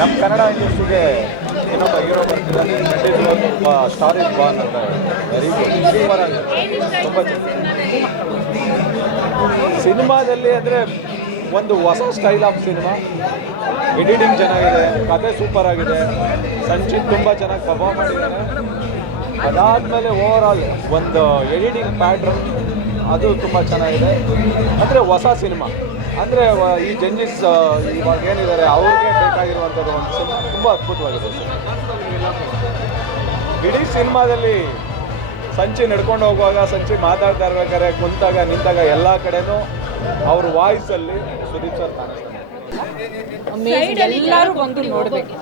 ನಮ್ಮ ಕನ್ನಡ ಇಂಡಸ್ಟ್ರಿಗೆ ಇನ್ನೊಬ್ಬ ಹೀರೋ ಬರ್ತಿದ್ದಾನೆ, ಒಬ್ಬ ಸ್ಟಾರ್ ಇಸ್ ಬಾರ್ನ್ ಅಂತ. ವೆರಿ ಗುಡ್, ಸೂಪರ್ ಆಗಿದೆ, ತುಂಬ ಸಿನಿಮಾದಲ್ಲಿ ಅಂದರೆ ಒಂದು ಹೊಸ ಸ್ಟೈಲ್ ಆಫ್ ಸಿನಿಮಾ. ಎಡಿಟಿಂಗ್ ಚೆನ್ನಾಗಿದೆ, ಕತೆ ಸೂಪರ್ ಆಗಿದೆ, ಸಂಚಿತ್ ತುಂಬ ಚೆನ್ನಾಗಿ ಪರ್ಫಾರ್ಮ್ ಮಾಡಿದ್ದಾರೆ. ಅದಾದಮೇಲೆ ಓವರಾಲ್ ಒಂದು ಎಡಿಟಿಂಗ್ ಪ್ಯಾಟ್ರನ್ ಅದು ತುಂಬ ಚೆನ್ನಾಗಿದೆ. ಅಂದರೆ ಹೊಸ ಸಿನಿಮಾ, ಅಂದರೆ ಈ ಜಂಜಿಸ್ ಇವಾಗ ಏನಿದ್ದಾರೆ ಅವ್ರಿಗೆ ಬೇಕಾಗಿರುವಂಥದ್ದು ಒಂದು ಸಿನಿಮಾ ತುಂಬ ಅದ್ಭುತವಾಗಿದೆ. ಇಡೀ ಸಿನಿಮಾದಲ್ಲಿ ಸಂಚಿ ನಡ್ಕೊಂಡು ಹೋಗುವಾಗ, ಸಂಚಿ ಮಾತಾಡ್ತಾ ಇರ್ಬೇಕಾದ್ರೆ, ಕುಂತಾಗ ನಿಂತಾಗ ಎಲ್ಲ ಕಡೆನೂ ಅವ್ರ ವಾಯ್ಸಲ್ಲಿ ಸುದೀಪ್ ಸರ್ ಕಾಣಿಸ್ತಾರೆ. ಎಲ್ಲರೂ ಬಂದು ನೋಡಬೇಕು.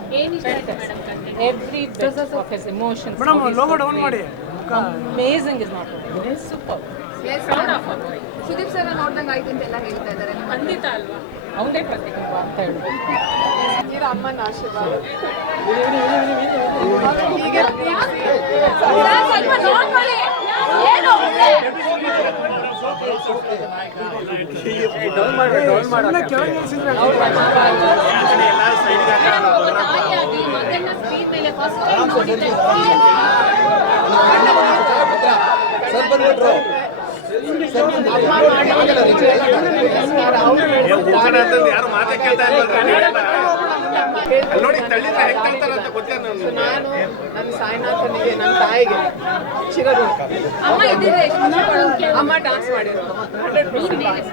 Every bit of his emotions. Amazing is not super. Sudeep sir ನೋಡ್ದಂಗೆ ಆಯ್ತು ಅಂತ ಎಲ್ಲ ಹೇಳ್ತಾ ಇದ್ದಾರೆ. ಖಂಡಿತ ಅಲ್ವಾ, ಅವನೇ ಪ್ರತಿಬಿಂಬ ಅಂತ ಹೇಳ್ಬೋದು. ಅಮ್ಮನ ಆಶೀರ್ವಾದ. ಯಾರು ಮಾತೇ ಕೇಳ್ತಾ ನೋಡಿ, ನಾನು ನನ್ನ ಸಾಯಿನಾಥನಿಗೆ, ನನ್ನ ತಾಯಿಗೆ ಚಿರಋಣಿ. ಅಮ್ಮ ಡಾನ್ಸ್ ಮಾಡಿರೋದು 100%